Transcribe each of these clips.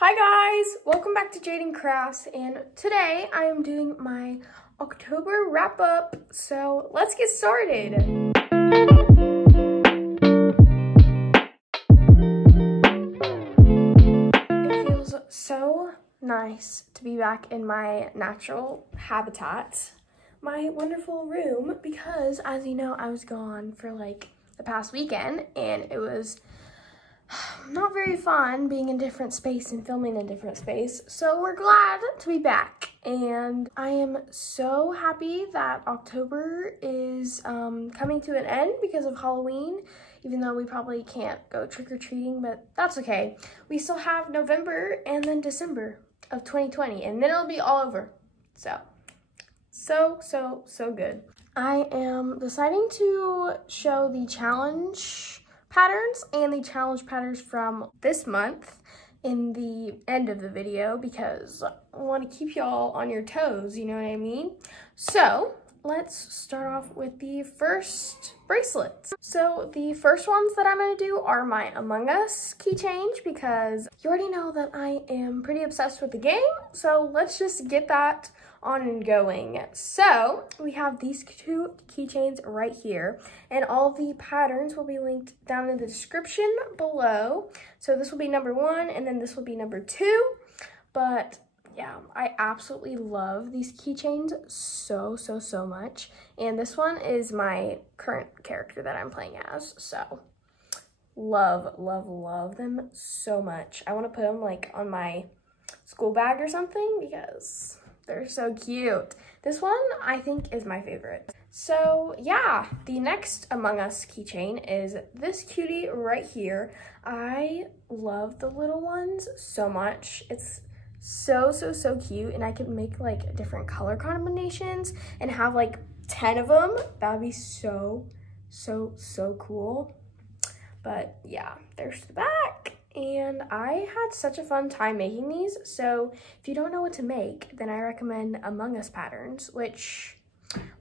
Hi guys, welcome back to JadynKnots, and today I am doing my October wrap up, so let's get started. It feels so nice to be back in my natural habitat, my wonderful room, because as you know, I was gone for like the past weekend and it was not very fun being in different space and filming in different space. So we're glad to be back, and I am so happy that October is coming to an end because of Halloween, even though we probably can't go trick-or-treating, but that's okay. We still have November and then December of 2020, and then it'll be all over. So good. I am deciding to show the challenge patterns and the challenge patterns from this month in the end of the video because I want to keep y'all on your toes, you know what I mean? So let's start off with the first bracelets. So the first ones that I'm going to do are my Among Us keychains because you already know that I am pretty obsessed with the game, so let's just get that on and going. So we have these two keychains right here, and all the patterns will be linked down in the description below. So this will be number 1 and then this will be number 2. But yeah, I absolutely love these keychains so much, and this one is my current character that I'm playing as, so love them so much. I want to put them like on my school bag or something because they're so cute. This one I think is my favorite. So yeah, the next Among Us keychain is this cutie right here. I love the little ones so much. It's so cute, and I can make like different color combinations and have like 10 of them. That would be so cool. But yeah, there's the back. And I had such a fun time making these, so if you don't know what to make, then I recommend Among Us patterns, which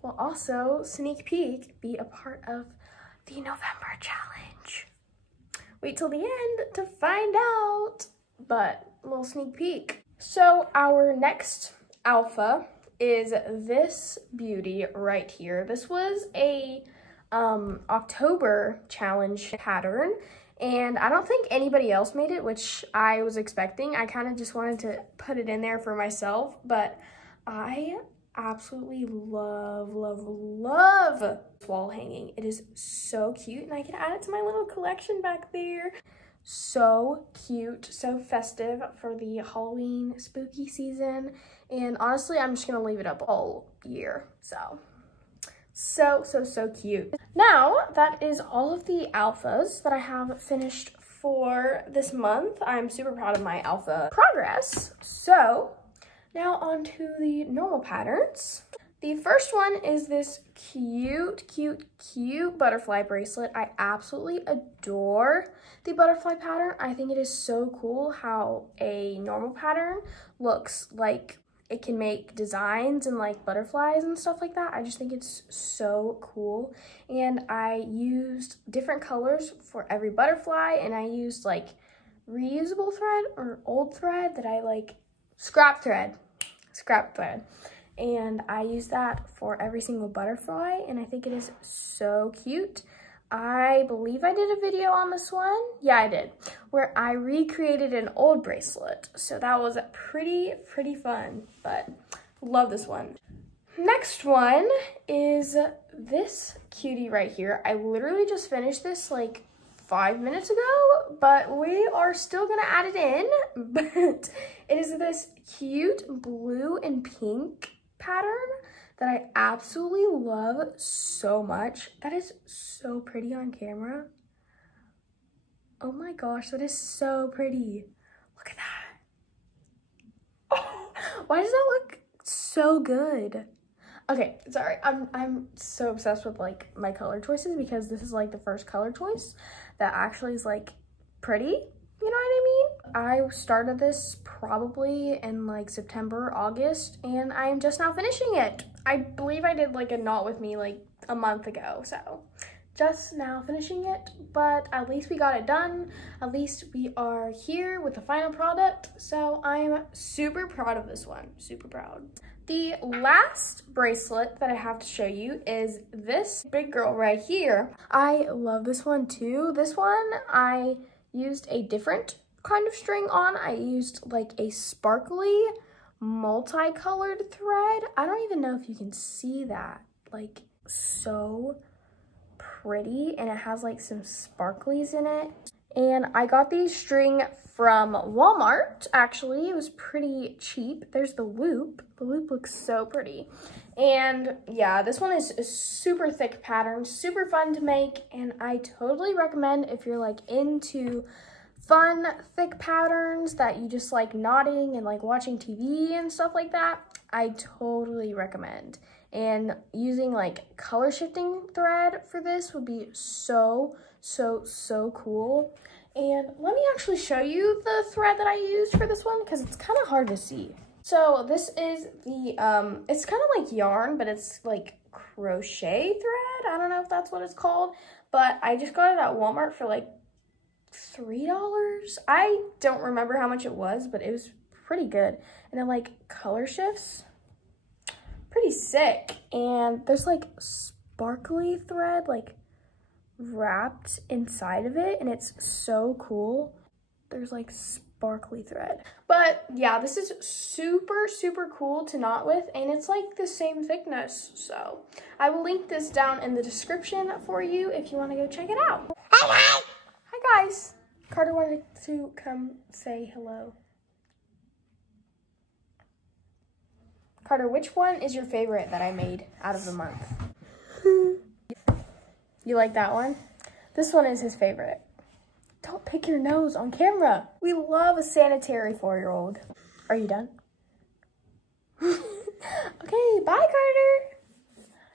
will also, sneak peek, be a part of the November challenge. Wait till the end to find out, but a little sneak peek. So our next alpha is this beauty right here. This was a October challenge pattern, and I don't think anybody else made it, which I was expecting. I kind of just wanted to put it in there for myself, but I absolutely love wall hanging. It is so cute, and I can add it to my little collection back there. So cute, so festive for the Halloween spooky season, and honestly, I'm just gonna leave it up all year, so cute. Now, that is all of the alphas that I have finished for this month. I'm super proud of my alpha progress. So, now on to the normal patterns. The first one is this cute butterfly bracelet. I absolutely adore the butterfly pattern. I think it is so cool how a normal pattern looks like it can make designs and like butterflies and stuff like that. I just think it's so cool. And I used different colors for every butterfly, and I used like reusable thread or old thread that I like, scrap thread. And I used that for every single butterfly, and I think it is so cute. I believe I did a video on this one. Yeah, I did, where I recreated an old bracelet. So that was pretty fun, but love this one. Next one is this cutie right here. I literally just finished this like 5 minutes ago, but we are still gonna add it in. But it is this cute blue and pink pattern that I absolutely love so much. That is so pretty on camera. Oh my gosh, that is so pretty. Look at that. Oh, why does that look so good? Okay, sorry, I'm so obsessed with like my color choices because this is like the first color choice that actually is like pretty. You know what I mean? I started this probably in like September, August, and I am just now finishing it. I believe I did like a knot with me like a month ago, so just now finishing it, but at least we got it done. At least we are here with the final product. So I'm super proud of this one, super proud. The last bracelet that I have to show you is this big girl right here. I love this one too. This one, I used a different kind of string on. I used like a sparkly multicolored thread. I don't even know if you can see that. Like, so pretty, and it has like some sparklies in it. And I got these string from Walmart. Actually, it was pretty cheap. There's the loop. The loop looks so pretty. And yeah, this one is a super thick pattern, super fun to make, and I totally recommend if you're like into fun, thick patterns that you just like knotting and like watching TV and stuff like that. I totally recommend. And using like color shifting thread for this would be so cool. And let me actually show you the thread that I used for this one because it's kind of hard to see. So this is the, it's kind of like yarn, but it's like crochet thread. I don't know if that's what it's called, but I just got it at Walmart for like $3. I don't remember how much it was, but it was pretty good. And it like color shifts. Pretty sick. And there's like sparkly thread like wrapped inside of it, and it's so cool. There's like sparkly thread. But yeah, this is super cool to knot with, and it's like the same thickness. So I will link this down in the description for you if you want to go check it out. Hi guys. Carter wanted to come say hello. Carter, which one is your favorite that I made out of the month? You like that one? This one is his favorite. Don't pick your nose on camera. We love a sanitary 4-year-old. Are you done? Okay, bye,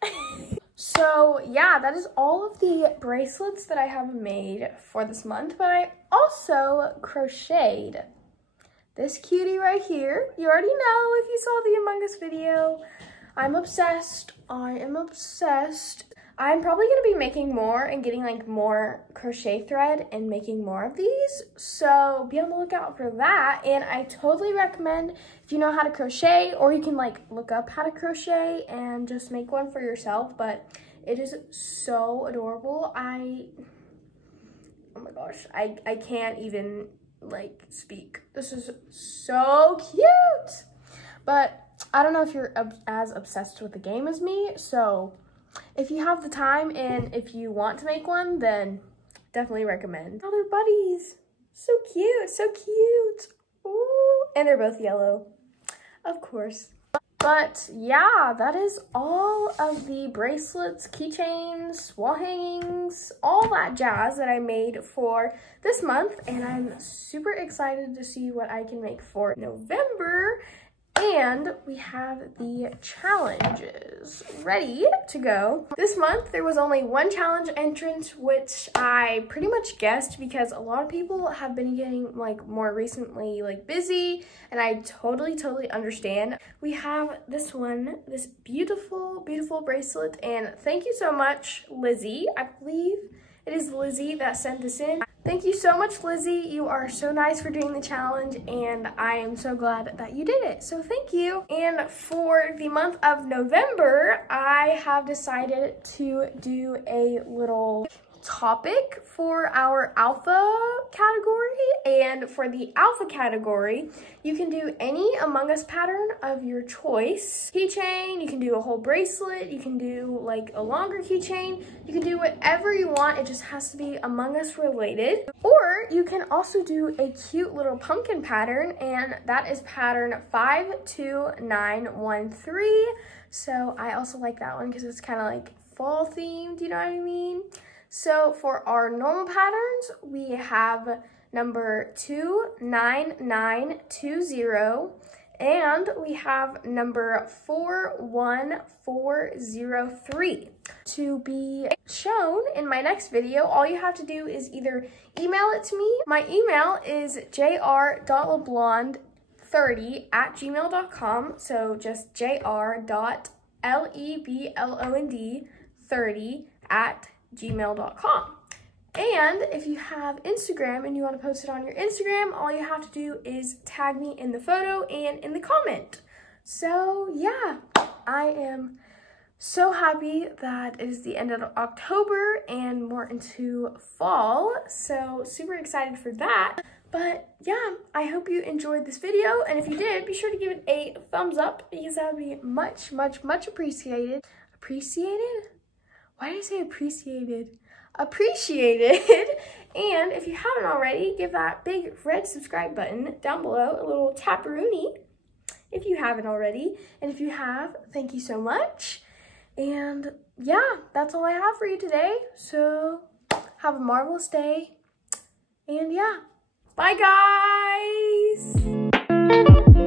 Carter. So yeah, that is all of the bracelets that I have made for this month, but I also crocheted this cutie right here. You already know if you saw the Among Us video. I'm obsessed. I am obsessed. I'm probably going to be making more and getting like more crochet thread and making more of these. So be on the lookout for that. And I totally recommend if you know how to crochet, or you can like look up how to crochet and just make one for yourself. But it is so adorable. Oh my gosh, I can't even like speak. This is so cute. But I don't know if you're as obsessed with the game as me, so if you have the time and if you want to make one, then definitely recommend. Oh, they're buddies. So cute, so cute. Ooh, and they're both yellow, of course. But yeah, that is all of the bracelets, keychains, wall hangings, all that jazz that I made for this month. And I'm super excited to see what I can make for November. And we have the challenges ready to go. This month, there was only one challenge entrant, which I pretty much guessed because a lot of people have been getting like more recently like busy, and I totally understand. We have this one, this beautiful bracelet, and thank you so much, Lizzie. I believe it is Lizzie that sent this in. Thank you so much, Lizzie. You are so nice for doing the challenge, and I am so glad that you did it. So thank you. And for the month of November, I have decided to do a little topic for our alpha category. And for the alpha category, you can do any Among Us pattern of your choice. Keychain, you can do a whole bracelet, you can do like a longer keychain, you can do whatever you want. It just has to be Among Us related. Or you can also do a cute little pumpkin pattern, and that is pattern 52913. So I also like that one because it's kind of like fall themed, you know what I mean? So for our normal patterns, we have number 29920, and we have number 41403. To be shown in my next video, all you have to do is either email it to me. My email is jr.leblond30@gmail.com, so just jr.leblond30@ braceletbook-JadynKnots@gmail.com. And if you have Instagram and you want to post it on your Instagram, all you have to do is tag me in the photo and in the comment. So yeah, I am so happy that it is the end of October and more into fall. So super excited for that. But yeah, I hope you enjoyed this video. And if you did, be sure to give it a thumbs up because that would be much, much, much appreciated. Appreciated? Why did I say appreciated? Appreciated. And if you haven't already, give that big red subscribe button down below a little taparoonie if you haven't already. And if you have, thank you so much. And yeah, that's all I have for you today. So have a marvelous day. And yeah, bye guys.